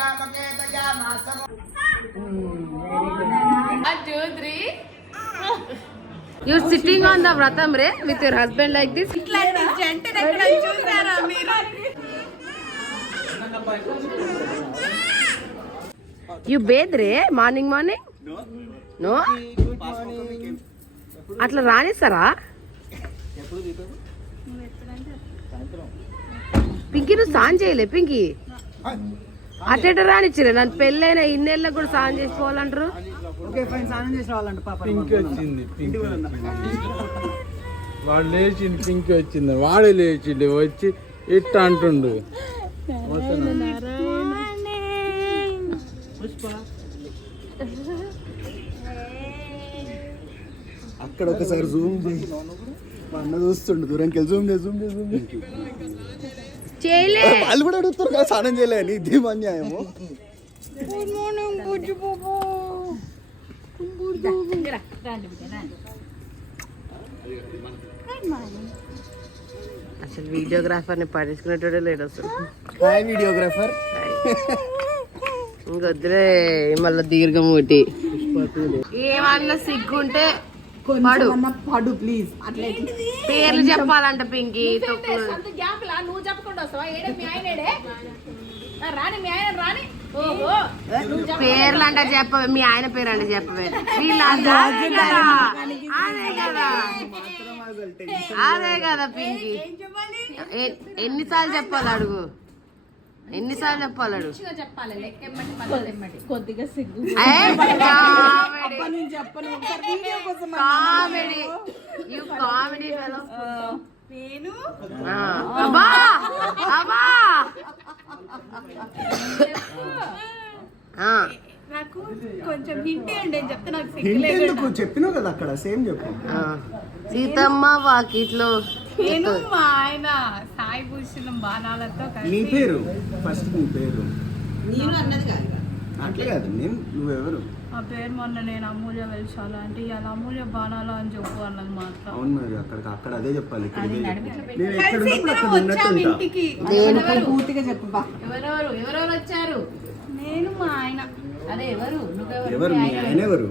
1, 2, 3. You're sitting on the vratam re with your husband like this. ఇట్లాంటి జంటను ఎక్కడ చూసారా మీరు? You bathe re morning? No. అట్లా రానిస్తారా? పింకీ నువ్వు స్నానం చేయలే పింకీ? అటెట రానిచ్చిరే నన్ను పెళ్ళైన ఇన్నేళ్ళకి కూడా స్నానం చేసుకోవాలంటారు. వాడు లేచింది పింకీ వచ్చింది వాడే లేచిండు వచ్చి ఇట్ట అంటుండు. అక్కడ ఒకసారి జూమ్ చేయి అన్న చూస్తుండు దూరంకి వెళ్ళి జూమ్ చేయలే వాళ్ళు కూడా అడుగుతారు కదా స్నానం చేయలే అని ఇది అన్యాయము. అసలు వీడియోగ్రాఫర్ని పట్టించుకునేటోడే లేడు అసలు. Hi videographer. ఇంకొద్దులే మళ్ళీ దీర్ఘమూటి ఏమన్నా సిగ్గుంటే పడు ప్లీజ్. పేర్లు చెప్పాలంట పింకీ. నువ్వు చెప్పకుండా వస్తావా? ఏడే మీ ఆయన రాని, మీ ఆయన రాని. పేర్లు అంటే చెప్పవే, మీ ఆయన పేరు అంటే చెప్పవే. అదే కదా పింకీ. ఎన్నిసార్లు చెప్పాలి అడుగు, ఎన్నిసార్లు చెప్పాలి అడుగు. కొద్దిగా సిగ్గు. Comedy you comedy fellow. నేను అబ్బా అబ్బా నాకు కొంచెం హింట్ అండి అని చెప్తే నాకు ఎందుకు చెప్పినావు కదా అక్కడ సేమ్ చెప్పు. సీతమ్మ వాకిట్లో. నేను మా ఆయన సాయి భూషణం బాణాలతో నీ పేరు ఫస్ట్, నీ పేరు నేను అన్నది కాదు. అట్లా కాదు, నేను నువ్వెవరు? ఆ పేరు మొన్న నేను అమూల్య వెలిశాల అంటే ఇలా అమూల్య బాణాలు అని చెప్పు అన్నది మాత్రం. అవును మరి అక్కడ అదే చెప్పాలి. ఇంటికి పూర్తిగా చెప్పు. ఎవరెవరు వచ్చారు? నేను మా ఆయన. అదే ఎవరు? ఎవరు మీ ఆయన ఎవరు?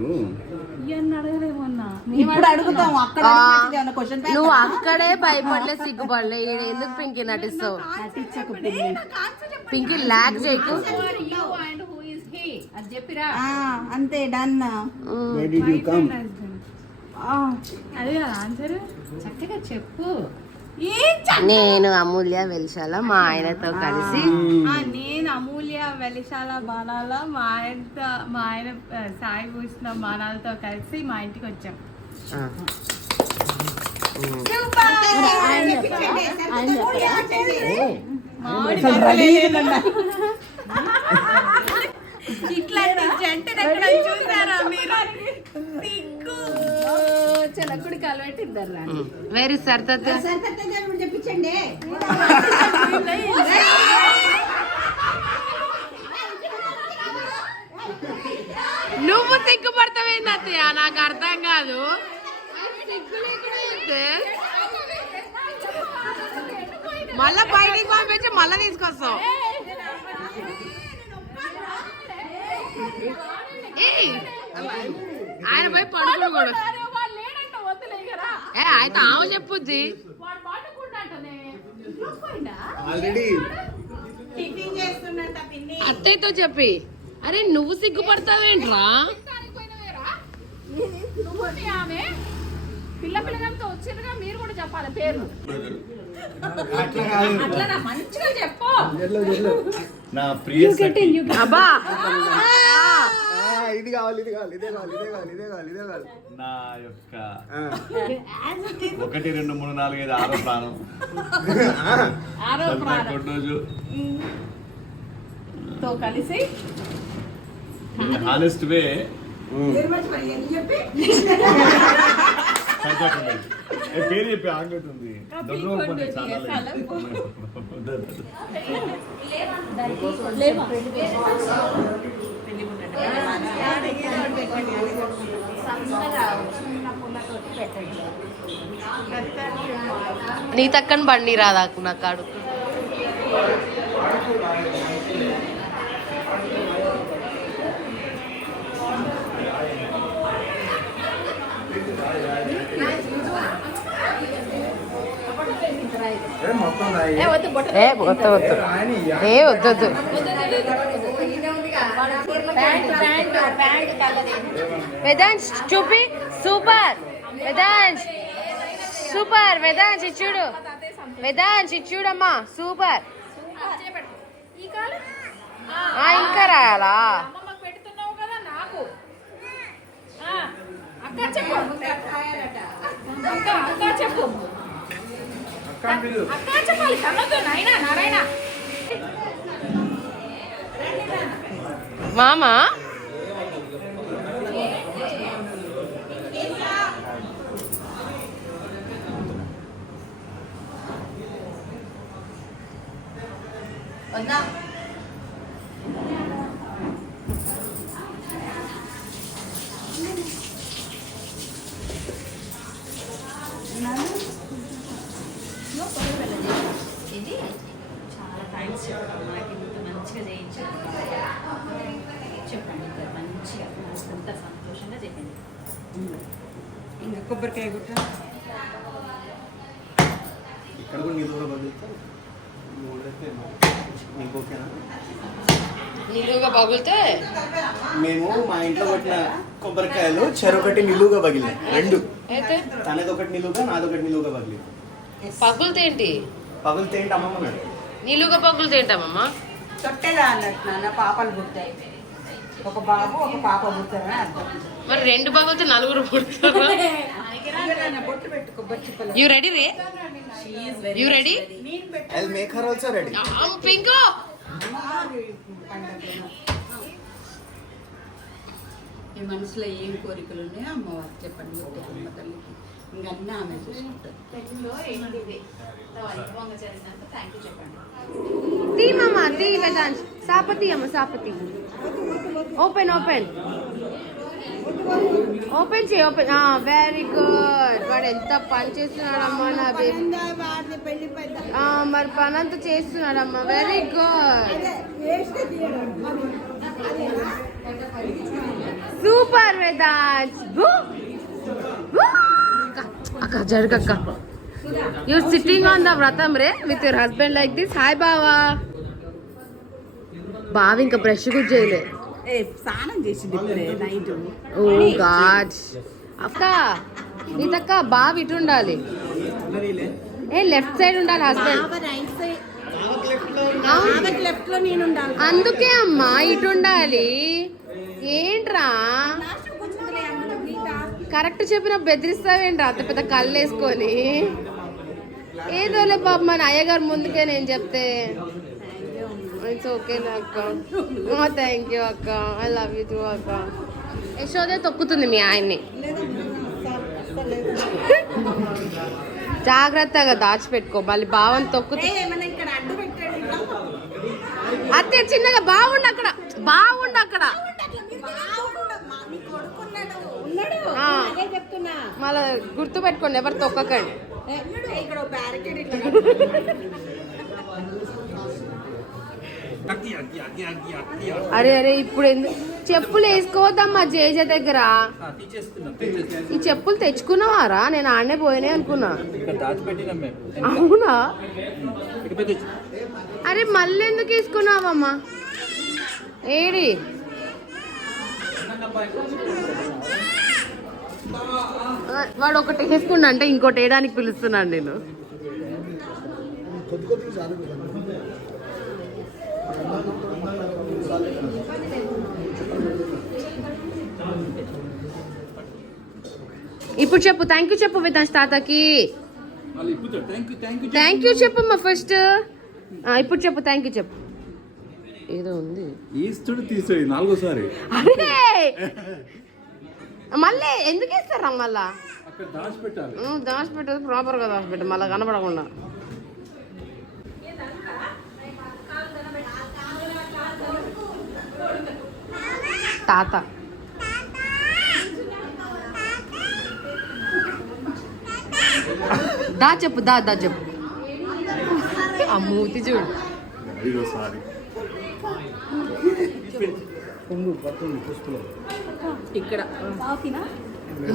అడగలేమన్నా ఇప్పుడు అడుగుతాం. నువ్వు అక్కడే భయపడలే, సిగ్గుపడలే. ఎందుకు పింకీ నటిస్తావు? పింకీ లాగ్ చేయకు. అంతే డన్. అదే ఆన్సర్. చక్కగా చెప్పు. నేను అమూల్య వెలిశాల మా ఆయనతో కలిసి. నేను అమూల్య వెలిశాల బాణాల మా ఆయన సాయి భూషణ బాణాలతో కలిసి మా ఇంటికి వచ్చాం. ఇట్లాంటి జంటను ఎక్కడ చూసారా మీరు? చిలకుడి కలవెట్టిద్దరు. వెరీ సరితత్త చెప్పించండి. నువ్వు సిగ్గుపడతావేంది అత్తయ్య? నాకు అర్థం కాదు. మళ్ళా బయటికి పంపించి మళ్ళా తీసుకొస్తావు. ఆయన పోయి పడుకుని కూడా అయితే ఆమె చెప్పుద్ది. అత్తయ్యతో చెప్పి అరే నువ్వు సిగ్గుపడతావేంట్రా? పిల్లగారితో వచ్చిందిగా మీరు కూడా చెప్పాలి పేరు. మంచిగా చెప్పు. అబ్బా ఇది కావాలి, ఇది కావాలి, ఇదే కావాలి, ఇదే కావాలి, ఇదే కావాలి, ఇదే కావాలి. నా యొక్క 1 2 3 4 5 6 ప్రాణం. రోజు తో కలిసి హానెస్ట్ వే పేరు చెప్పి ఆగుతుంది. నీ తక్కని బండి రాదాకు నాకు అడుగు. ఏ వద్దు వద్దు ఏ వద్దొద్దు వేదాంశ్ చూపి సూపర్ వేదాంశ్ సూపర్ వేదాంశ్ ఇచ్చుడు వేదాంశ్ ఇచ్చుడమ్మా సూపర్ ఇంకా రాయాలా పెడుతున్నావు కదా నాకు అక్క చెప్పు అక్క చెప్పు అక్క చెప్పాలి కన్నదు నాయనా నారాయణ మామా చాలా థ్యాంక్స్ చెప్పండి నాకు ఇంత మంచిగా చేయించారు చెప్పండి మంచిగా అంత సంతోషంగా చెప్పింది ఇంకా కొబ్బరికాయ గుట్ట ఇక్కడ కూడా నిలువుగా బదులుతా నీకు ఓకేనా? నిలువుగా పగులితే మేము మా ఇంట్లో కొట్టిన కొబ్బరికాయలు చెరొకటి నిలువుగా పగిలినాయి, రెండు. అయితే తనదొకటి నిలువుగా, నాదొకటి నిలువుగా పగిలింది. పగులితే ఏంటి పగిలితే ఏంటి అమ్మమ్మ అన్నాడు. నిలువుగా పగులితే ఏంటమ్మా తొట్టెలా అన్నట్టు నాన్న పాపలు పుట్టాయి, ఒక బాబు ఒక పాప పుట్టారని అర్థం. మరి రెండు పగులితే నలుగురు పుడతారు. బొట్టు పెట్టుకో బొచ్చిపల్ల. యు రెడీ రే you ready I'll make her also ready. పింకో మీ మనసులో ఏం కోరికలు ఉన్నాయో అమ్మవారు చెప్పండి అమ్మ తల్లికి, ఇంకా అన్నీ ఆమె చూసుకుంటారు. వైభవంగా జరిగినందుకు థ్యాంక్ యూ చెప్పండి. తీ మామా తీ వేదాంశ్ సాపతి అమ్మ సాపతి ఓపెన్ ఓపెన్ ఓపెన్ చేయి ఓపెన్ వెరీ గుడ్ వాడు ఎంత పని చేస్తున్నాడమ్మా నా బేబీ మరి పని అంతా చేస్తున్నాడమ్మా వెరీ గుడ్ సూపర్ వేదాంశ్ అక్క జరుగక్క you're sitting on the vratam re with your husband like this hi బావా బావ ఇంకా బ్రష్ కూడా చేయలే స్నానం చేసింది ఇప్పుడే నైట్. ఓ గాడ్ అక్క నీతక్క బావ ఇటు ఉండాలి ఏ లెఫ్ట్ సైడ్ ఉండాలి హస్బెండ్ లెఫ్ట్ లో నేను ఉండాలి. అందుకే అమ్మా ఇటు ఉండాలి ఏంట్రా కరెక్ట్ చెప్పిన బెదిరిస్తావేంట్రా అంత పెద్ద కళ్ళు వేసుకొని ఏదోలే పాప మన అయ్యగారు ముందుకే నేను చెప్తే ఇట్స్ ఓకే అక్క థ్యాంక్ యూ అక్క ఐ లవ్ యూ టూ అక్క యశోదే తొక్కుతుంది మీ ఆయన్ని జాగ్రత్తగా దాచిపెట్టుకో మళ్ళీ బావని తొక్కుతూ అత్తే చిన్నగా బాగుండు అక్కడ మళ్ళీ గుర్తు పెట్టుకోండి ఎవరు తొక్కకండి అరే అరే ఇప్పుడు చెప్పులు వేసుకోవద్దమ్మా జేజ దగ్గర ఈ చెప్పులు తెచ్చుకున్నావారా నేను ఆడనే పోయినాయి అనుకున్నా అవునా అరే మళ్ళీ ఎందుకు వేసుకున్నావమ్మా ఏడి వాడు ఒకటి వేసుకున్నా అంటే ఇంకోటి వేయడానికి పిలుస్తున్నాను నేను ఇప్పుడు చెప్పు థ్యాంక్ యూ చెప్పు వేదాంశ్ తాతకి థ్యాంక్ యూ చెప్పమ్మా ఫస్ట్ ఇప్పుడు చెప్పు థ్యాంక్ యూ చెప్పు ఏదో ఉంది ఈస్తుడు తీసేది నాలుగోసారి అరే మళ్ళీ ఎందుకు ఇస్తారా మళ్ళా అక్కడ దాచిపెట్టాలి దాచిపెట్టేది ప్రాపర్గా దాచిపెట్టు మళ్ళీ కనపడకుండా తాత దా చెప్పు దా చెప్పు ఆ మూతి చూడు ఐదోసారి ఇక్కడ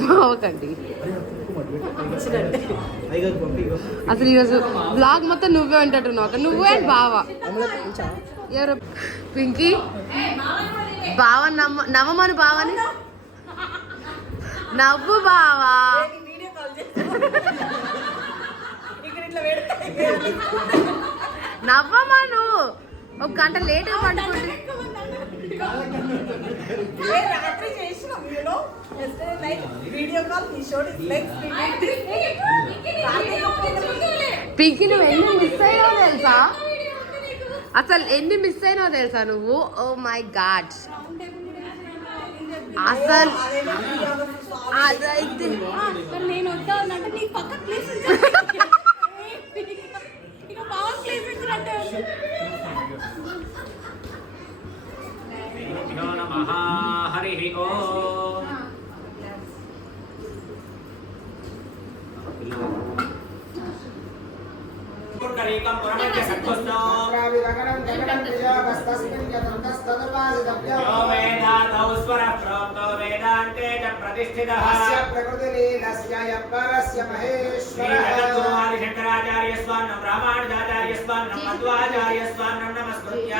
మావకండి అసలు ఈరోజు బ్లాగ్ మొత్తం నువ్వే అంటున్నావు అక్క, నువ్వే అండ్ బావా. ఎవరు పింకీ బావ నవ్వమని బావని నవ్వు బావా. నవ్వమను, ఒక గంట లేట్గా పండుకుంటే పింకీ నువ్వు ఎన్ని మిస్ అయినావు తెలుసా, అసలు ఎన్ని మిస్ అయినావు తెలుసా నువ్వు. ఓ మై గాడ్, అసలు అదైతే నేను వద్దానంటే నీకు పక్క ప్లేస్ ఇక బాగా ప్లేస్ ఇచ్చినట్టే హరి ఓం. పుండరీకం పురమధ్య సత్వస్తో యో వేదాతౌ స్వర ప్రోక్తో వేదాంతే చ ప్రతిష్ఠితః శ్రీ జగద్గురువాది శంకరాచార్యస్వాన్నం రామానుజాచార్యస్వాన్నం మధ్వాచార్యస్వాన్నం నమస్కృత్య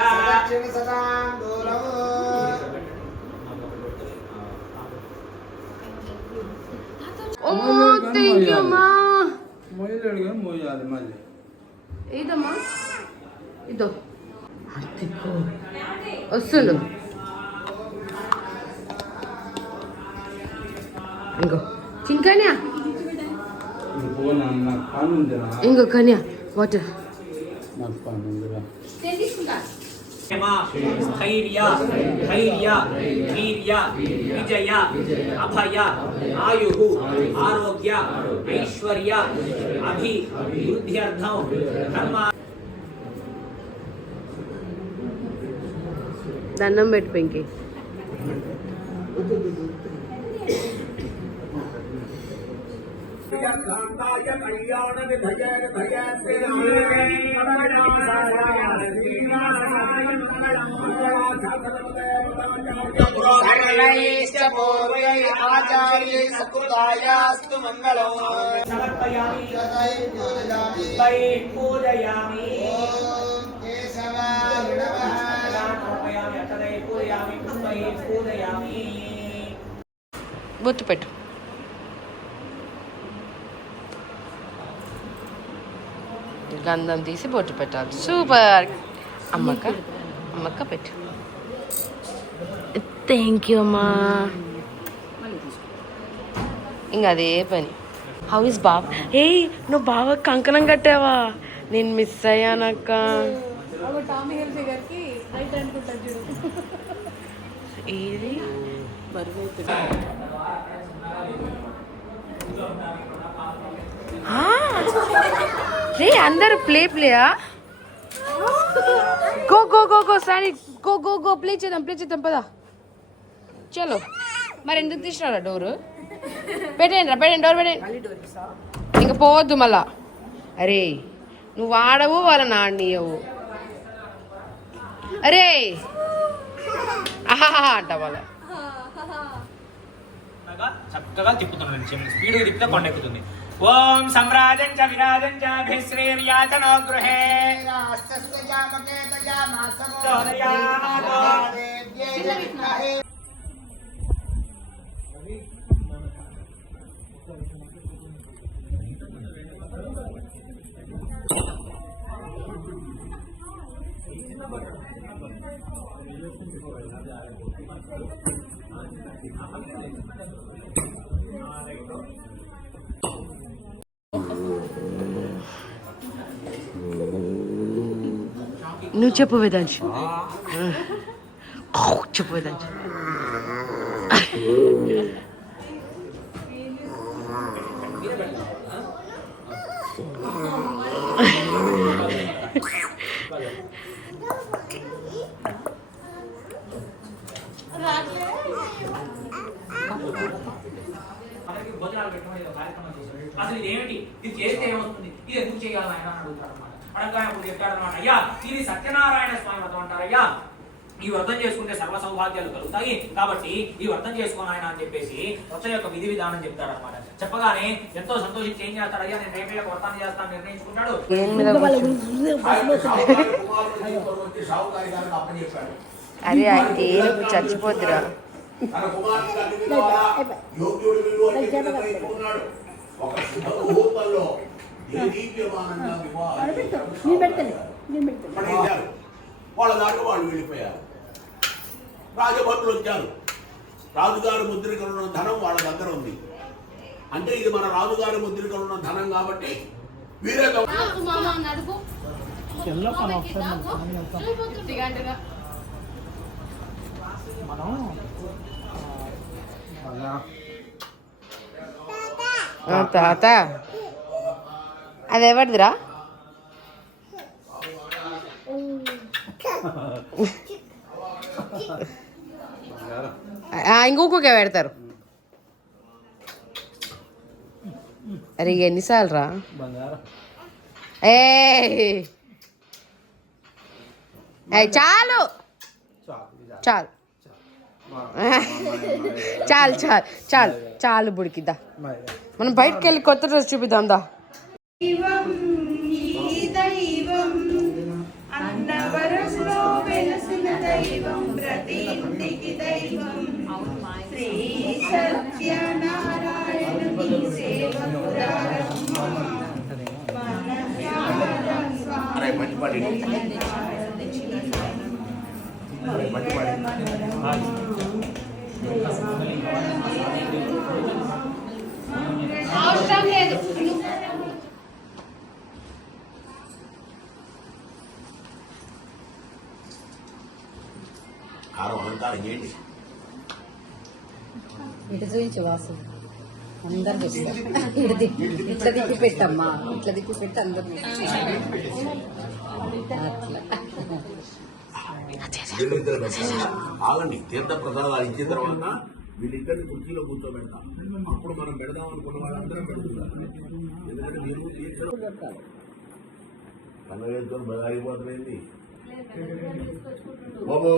థ్యాంక్ యూ అమ్మా. మొయ్యలేడు కానీ మొయ్యాలి మళ్ళీ. ఇదమ్మా ఇదో వస్తుండు. ఇంకో చిన్కన్యా, నాకు పని ఉందిరా, ఇంకో కన్యా వాటర్. నాకు పని ఉందిరా. స్థైర్య ధైర్య వీర్య విజయ అభయ ఆయు ఆరోగ్య ఐశ్వర్య అభివృద్ధ్యర్థం ధర్మ. దండం పెట్టు పింకీ. ఆచార్యస్తు మంగళం సమర్పయామి పూజయామి పూజయామి పూజయామి. బొట్టు పెట్టు. గంధం తీసి బొట్టు పెట్టాలి. సూపర్. అమ్మక్క అమ్మక్క పెట్టు. థ్యాంక్ యూ అమ్మా. ఇంకా అదే పని. How is Bob? ఏ నువ్వు బాగా కంకణం కట్టావా? నేను మిస్ అయ్యానక్క. ఏది రే అందరు player? Go go go go sorry, go go go play చేద్దాం పదా. చలో మరి ఎందుకు తీసినారా డోరు? పెట్టండి డోర్ పెట్టండి. ఇంకా పోవద్దు మళ్ళా. అరే నువ్వు ఆడవు వాళ్ళ నాన్నీయవు. అరే ఆహా అంట వాళ్ళ. చక్కగా తిప్పుతున్నాను, స్పీడ్గా తిప్పితే కొండ ఎక్కుతుంది. ఓం సమ్రాజం చ విరాజం చ భిశ్రీర్యాచనో గృహే నువ్వు చెప్పు వేదాంశు, చెప్పు వేదాంశు. అసలు ఇదేమిటి, ఇది చేస్తే ఏమవుతుంది, ఇది ఎందుకు చేయాలని ఆయన అడుగుతాడు అన్నమాట. అడగగానే అప్పుడు చెప్తాడు అనమాట, అయ్యా ఇది సత్యనారాయణ స్వామి వ్రతం అంటారు. అయ్యా ఈ వ్రతం చేసుకుంటే సర్వ సౌభాగ్యాలు కలుగుతాయి కాబట్టి ఈ వ్రతం చేసుకోను ఆయన అని చెప్పేసి వ్రతం యొక్క విధి విధానం చెప్తాడు అనమాట. చెప్పగానే ఎంతో సంతోషించి ఏం చేస్తాడు, అయ్యా నేను రేపే వ్రతాన్ని చేస్తాను నిర్ణయించుకుంటాడు. అరే ఏను చచ్చిపోతురా. వాళ్ళ దాంట్లో వాళ్ళు వెళ్ళిపోయారు. రాజభటులు వచ్చారు. రాజుగారి ముద్రికలు ఉన్న ధనం వాళ్ళ దగ్గర ఉంది. అంటే ఇది మన రాజుగారి ముద్రికలు ఉన్న ధనం కాబట్టి వీరే తాత అది ఎవరిదిరా? ఇంకొక పెడతారు. అరే ఎన్నిసార్లు రా? ఏ చాలు చాలు చాలు చాలు చాలు చాలు బుడికిద్దా. మనం బయటకు వెళ్ళి కొత్త డ్రెస్ చూపిద్దాం దా. అన్నవరంలో వెలసిన దైవం ప్రతి ఇంటికి దైవం శ్రీ సత్యనారాయణుని అవసరం లేదు. ఇటు చూపించు వాసు, అందరు చూస్తారు. ఇట్లా దిక్కు పెట్టమ్మా, ఇట్లా దిక్కు పెట్టి అందరు ఆగండి. తీర్థ ప్రసాదాలు ఇచ్చిన తర్వాత వీళ్ళిద్దరిని కుర్చీలో కూర్చోబెడతాం. అప్పుడు మనం పెడదాం అనుకున్న వాళ్ళందరం పెడుతున్నారు. ఎందుకంటే మీరు తీర్థం పండుగ వేసుకొని బదాగిపోతుంది బాబు.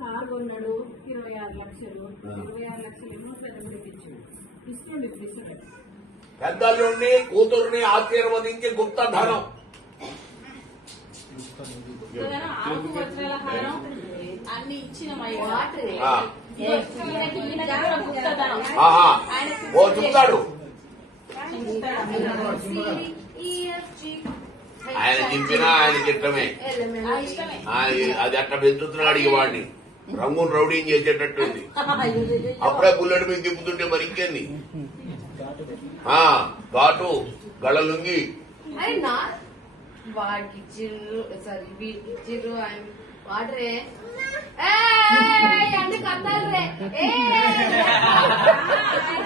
కారు కొన్నాడు 26 లక్షలు. 26 లక్షలు ఎన్నో ఇస్తుండే పెద్దల్లుండి కూతుర్ని ఆశీర్వదించి గుప్త ధనం. అన్ని ఇచ్చిన ఓ చెప్తాడు ఆయన దింపినా ఆయనకి ఇష్టమే. అది అట్లా పెంచుతున్నాడు ఇక వాడిని. రంగును రౌడీ చేసేటట్టుంది. అప్పుడే బుల్లెట్ మీద దింపుతుంటే మరి ఇంకేంది. ఘాటు గళ లుంగి వాడికి ఇచ్చిర్రు, సారీ వీడికి ఇచ్చిర్రు. ఆయన వాడరే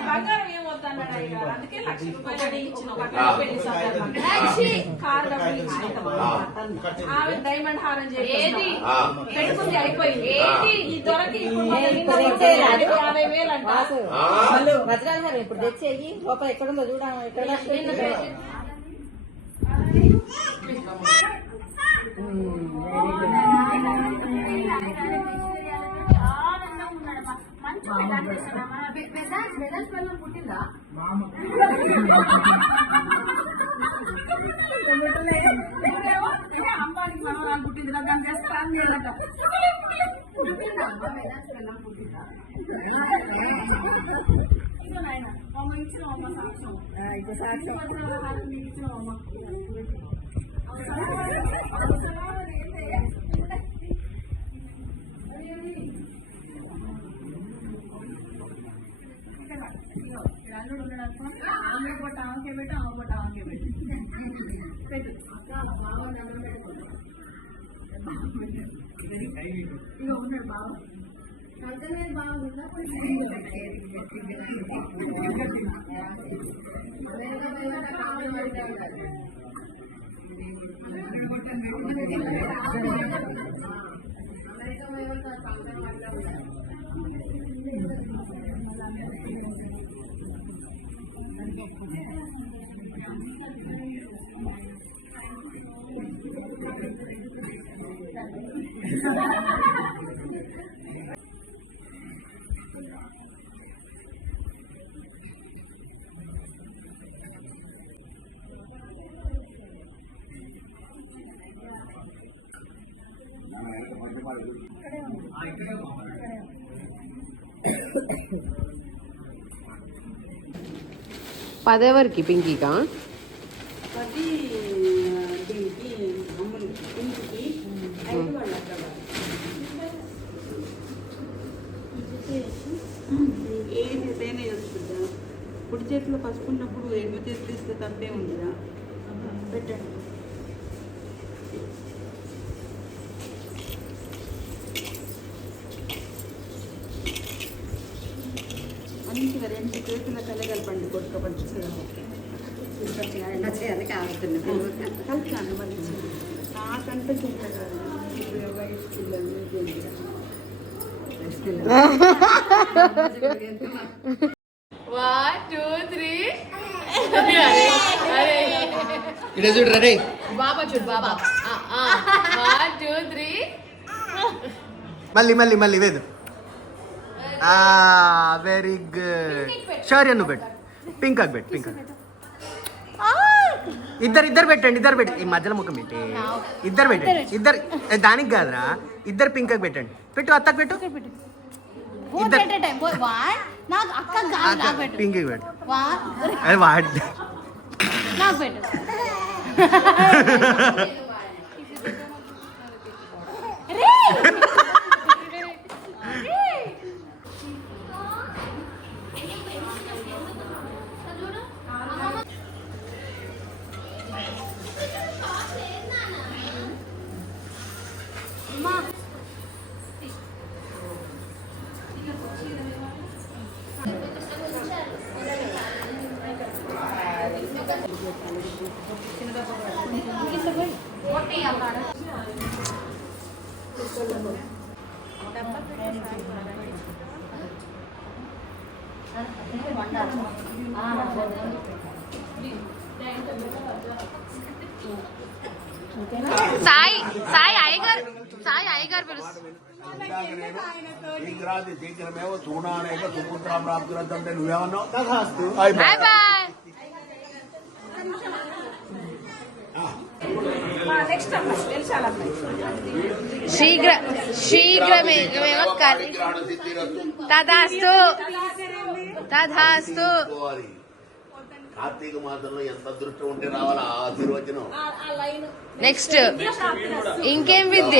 బంగారం ఏమవుతాడు, అందుకే 1,00,000 రూపాయలు ఇచ్చిన కారు డబ్బులు ఇచ్చిన ఆమె డైమండ్ హారం చేసి పెట్టుకుంది అయిపోయింది. ఈ దొరకి 50,000 అంట. వజ్రాలు గారు ఇప్పుడు తెచ్చేయి లోపల ఎక్కడుందో చూడ. ఎక్కడ పుట్టిందా అమ్మానికి మనవరాలు పుట్టింది. దాన్ని చేస్తే ప్లాన్ చేయాలట. పుట్టిందా పుట్టిందా నాయన అమ్మ ఇచ్చిన అమ్మ సాక్ష్యం. ఇప్పుడు సాక్ష్యం ఇచ్చిన అమ్మ అల్లుడు ఉన్నాడు. ఆమె పొట్ట ఆమెకే పెట్టి ఆమె పొట్ట ఆమెకే పెట్టి పెట్టు. ఇక ఉన్నాడు బావ. బాగుందా పదెవరికి పింకీకా? అది దీనికి అమ్ములకి ఇంటికి 5 వాళ్ళ అక్కడ ఏది ఏదైనా వస్తుందా? కుడి చేతిలో పసుపు ఉన్నప్పుడు ఎడమ చేతి తీస్తే తప్పే ఉందిరా. పెట్టండి. మంచిగా 2 చేతుల కలగలపండి కొట్టుకోపండి. చేయాలి కావుతున్నాను కలిపాను మరి నాకంటే చెప్పారు వయసు పిల్లలు 1 2 3 ఇడే చూడరా రే. బాబా చూడు బాబా. 1 2 3 మళ్ళీ మళ్ళీ మళ్ళీ వేదు. Very good. శౌర్య నువ్వు పెట్టు. పింక్ పెట్టు. పింక్ ఇద్దరు పెట్టండి. ఈ మధ్యలో ముఖం పెట్టి ఇద్దరు పెట్టండి. ఇద్దరు దానికి కాదురా, ఇద్దరు పింక్ పెట్టండి. పెట్టు అత్తకు పెట్టు. పింక్ పెట్టు. అది వాడి సాయి అయ్యగారు పిలుస్తారు. శీఘ్రమేమో చూడాలేక సుపుత్ర ప్రాప్తులంటే నువ్వేమన్నావు? Bye bye. శీఘ్రమేవ తథాస్తు. కార్తీక మాసంలో ఎంత అదృష్టం ఉంటే రావాలా ఆశీర్వచనం. నెక్స్ట్ ఇంకేం విద్య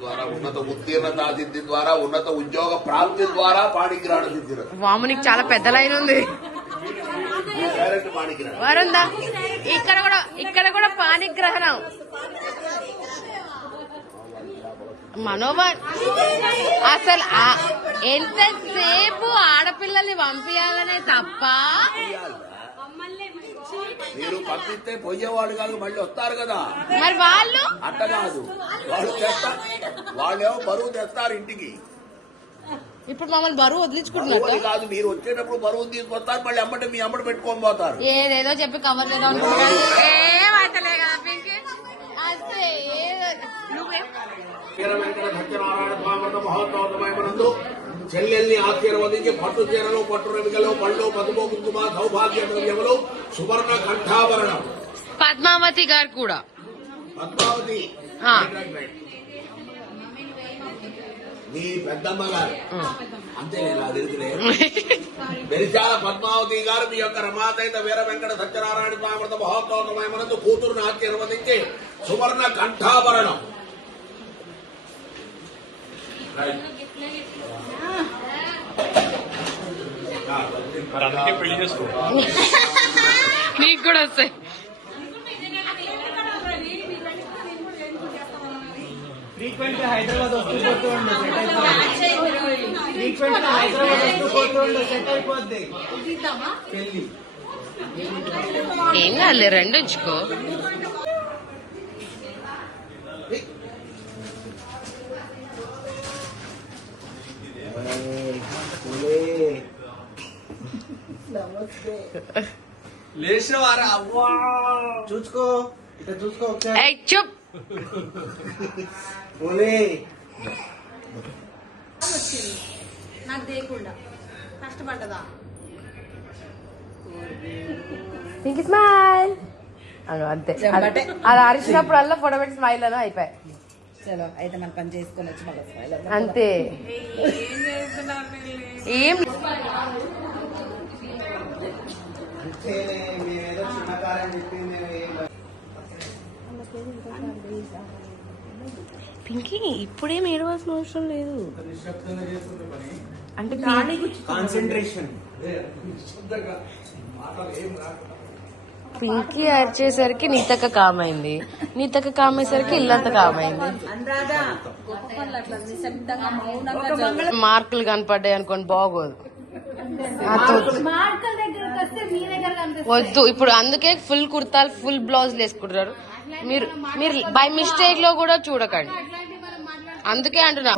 ద్వారా ఉన్నత ఉత్తీర్ణత సిద్ధి ద్వారా ఉన్నత ఉద్యోగ ప్రాప్తి ద్వారా పాణిగ్రహణ సిద్ధి. వాము నీకు చాలా పెద్ద లైన్ ఉంది. డైరెక్ట్ పాణిగ్రహణం వరుందా? ఇక్కడ కూడా పాణిగ్రహణం. మనోబల్ అసలు ఎంతసేపు ఆడపిల్లల్ని పంపించాలనే తప్ప మీరు పంపిస్తే పోయేవాళ్ళు కాదు, మళ్ళీ వస్తారు కదా. మరి వాళ్ళు అట్ట కాదు, వాళ్ళు తెస్తారు. వాళ్ళేమో బరువు తెస్తారు ఇంటికి. ఇప్పుడు మమ్మల్ని బరువు వదిలించుకుంటున్నారు కాదు, మీరు వచ్చేటప్పుడు బరువు తీసుకొస్తారు, మళ్ళీ అమ్మటే మీ అమ్మటి పెట్టుకొని పోతారు. ఏదేదో చెప్పి కవర్ చేద్దాం అనుకుంటున్నాను. ఏమైతలే కదా పింకి. అదే సత్యనారాయణ స్వామి మహోత్సవమైనందు చెల్లెల్ని ఆశీర్వదించి పట్టు చీరలు, పట్టు రవికలు, పళ్ళు, పదుపు, కుంకుమ, సౌభాగ్య ద్రవ్యములు, సువర్ణ కంఠాభరణం. పద్మావతి గారు కూడా. పద్మావతి మీ పెద్దమ్మ గారు అంతే తెలుగులే. బెరిశాల పద్మావతి గారు మీ యొక్క రమాతైత వీర వెంకట సత్యనారాయణ స్వామి మహోత్సవమైనందు కూతురుని ఆశీర్వదించి సువర్ణ కంఠాభరణం. మీకు కూడా వస్తాయి. హైదరాబాద్ ఏం కాదు, రెండు ఉంచుకో. చూసుకో, ఇట్లా చూసుకో. చూప్ వచ్చింది నాకు దేకుండా కష్టపడ్డదా పింకీ స్మైల్ అంతే అది అరిచినప్పుడల్లా ఫోటో పెట్టి స్మైల్ అని అయిపోయాయి. చలో అయితే మన పని చేసుకొని వచ్చి మళ్ళీ స్మైల్ అంతే ఏం పింకీ ఇప్పుడేం ఏడవలసిన అవసరం లేదు. అంటే కాన్సన్ట్రేషన్. పింకీ అరిచేసరికి నీతక్క కామైంది, నీతక్క కామేసరికి ఇల్లంతా కామైంది. మార్కులు కనపడ్డాయి అనుకోండి బాగోదు. వద్దు ఇప్పుడు అందుకే ఫుల్ కుర్తాలు ఫుల్ బ్లౌజులు వేసుకుంటారు. మీరు మీరు బై మిస్టేక్ లో కూడా చూడకండి, అందుకే అంటున్నా.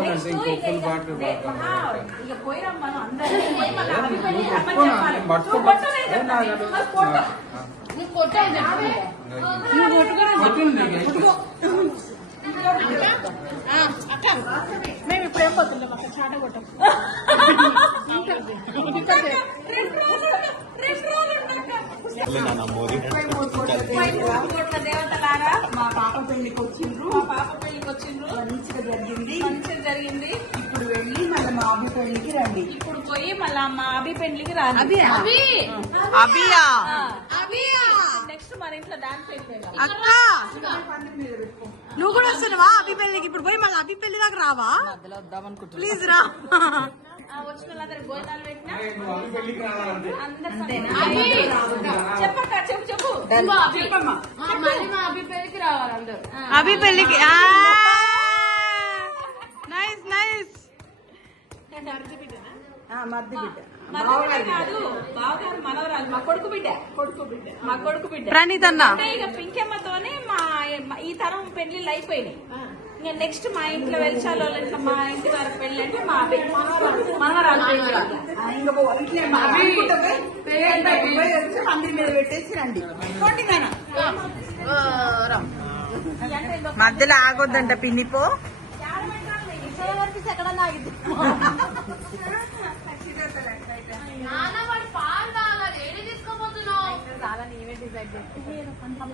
మేము ఇప్పుడు ఏం పోతున్నాం అక్కడ చాట కొట్టాం. దేవతలారా మా పాప పెళ్లికి వచ్చిండ్రు, మంచిగా జరిగింది. ఇప్పుడు వెళ్ళి మళ్ళీ మా అభి పెళ్లికి రండి. ఇప్పుడు పోయి మళ్ళీ మా అభి పెళ్లికి రండి. నెక్స్ట్ మన ఇంట్లో డాన్స్ అయిపోయింది. నువ్వు కూడా వస్తున్నావా అభి పెళ్లికి? ఇప్పుడు పోయి మళ్ళీ అభి పెళ్లి దాకా రావా? ప్లీజ్ రా. వచ్చిన వాళ్ళందరికి భోజనాలు పెట్టినా చెప్పక్క చెప్పు చెప్పమ్మా. అభి పెళ్లికి రావాలి అందరు. అభి పెళ్లికి నైస్ నైస్. మద్ది బిడ్డ కాదు బావగారు మనవరాలు మా కొడుకు బిడ్డ ప్రణీత్ అన్న. అంటే ఇక పింకెమ్మతోనే ఈ తరం పెళ్లిళ్ళు అయిపోయినాయి. ఇంకా నెక్స్ట్ మా ఇంట్లో వెలిచాలో మా ఇంటి వారి పెళ్లి అంటే మా మనవరాలు పందిరి మీద పెట్టేసి రండి. మధ్యలో ఆగొద్దంట పిన్నిపో. ఎక్కడ నాగిద్ది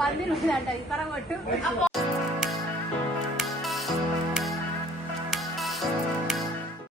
పందిరి అంట ఇతర కొట్టు